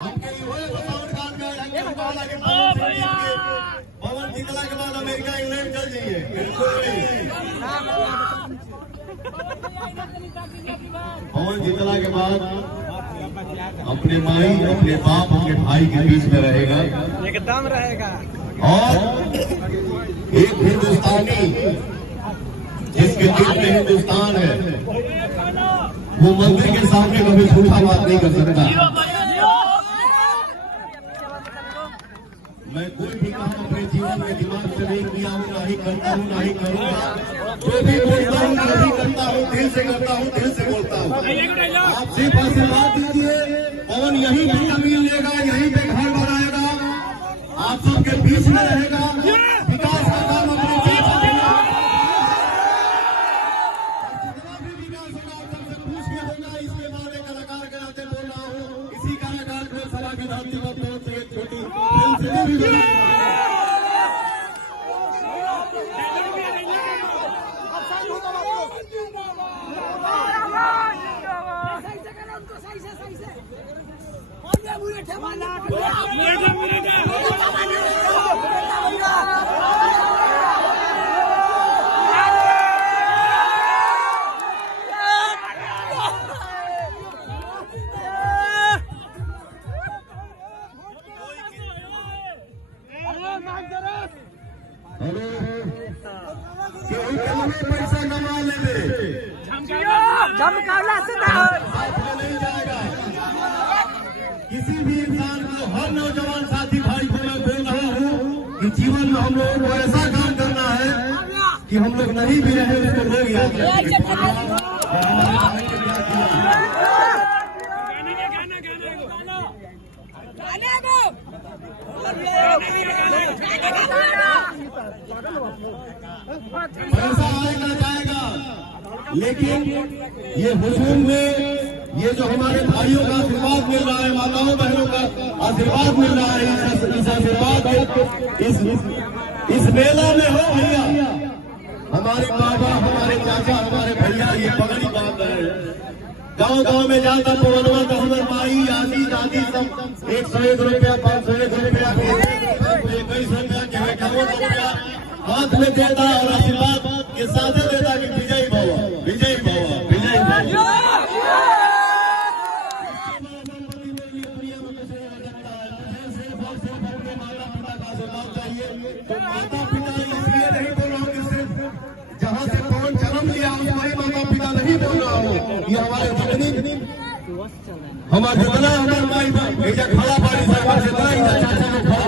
पवन जीतला के बाद America England चल जाइए, बिल्कुल नहीं। पवन जीतला के बाद अपने माई, अपने बाप, अपने भाई के बीच में रहेगा, एकदम रहेगा। और एक हिंदुस्तानी जिसके दिल में हिंदुस्तान है, वो मंदिर के सामने कभी झूठा बात नहीं कर सकता। मैं कोई भी काम अपने जीवन में दिमाग से नहीं किया हूँ, ना ही करता हूँ, ना ही करूँगा। जो भी बोलता हूँ, जो भी करता हूँ, दिल से करता हूँ, दिल से बोलता हूँ। आप सिर्फ आशीर्वाद दीजिए, पवन यहीं पे जमीन लेगा, यहीं पे घर बनाएगा, आप सबके बीच में रहेगा, विकास का काम अपने जीवन में। जितना भी विकास होगा आप सबसे पूछ के होगा। इसके बाद एक कलाकार के नाते बोल रहा हूँ, इसी कलाकार को सभा की धरती पर पहुंच से एक छोटी फिल्म भी बनाएगा। पैसा कमा ले नहीं जाएगा। किसी भी इंसान को, हर नौजवान साथी भाई को मैं बोल रहा हूँ कि जीवन में हम लोगों को ऐसा काम करना है कि हम लोग नहीं भी रहे उसको लोग याद रखेंगे। पैसा आएगा जाएगा, लेकिन ये हुजूम में ये जो हमारे भाइयों का आशीर्वाद मिल रहा है, माताओं बहनों का आशीर्वाद मिल रहा है, इस आशीर्वाद इस मेला में हो भैया, हमारे बाबा, हमारे चाचा, हमारे भैया ये पगड़ी बात है। गांव गांव में जाता पवनवा तो हमारे माई, आदि दादी सब 101 रुपया, 501 रुपया, 21 रुपया, 51 रुपया हाथ में देता और आशीर्वाद के साथ देता कि विजय भव, विजय भव, विजय भव। माता पिता इसलिए नहीं बोल रहा हूँ कि सिर्फ जहाँ से पवन जन्म लिया वही माता पिता नहीं बोल रहा हूँ। ये हमारे जितनी हमारे जितना हमारे माई बाप खड़ा पानी सरकार से चाचा लोग खड़ा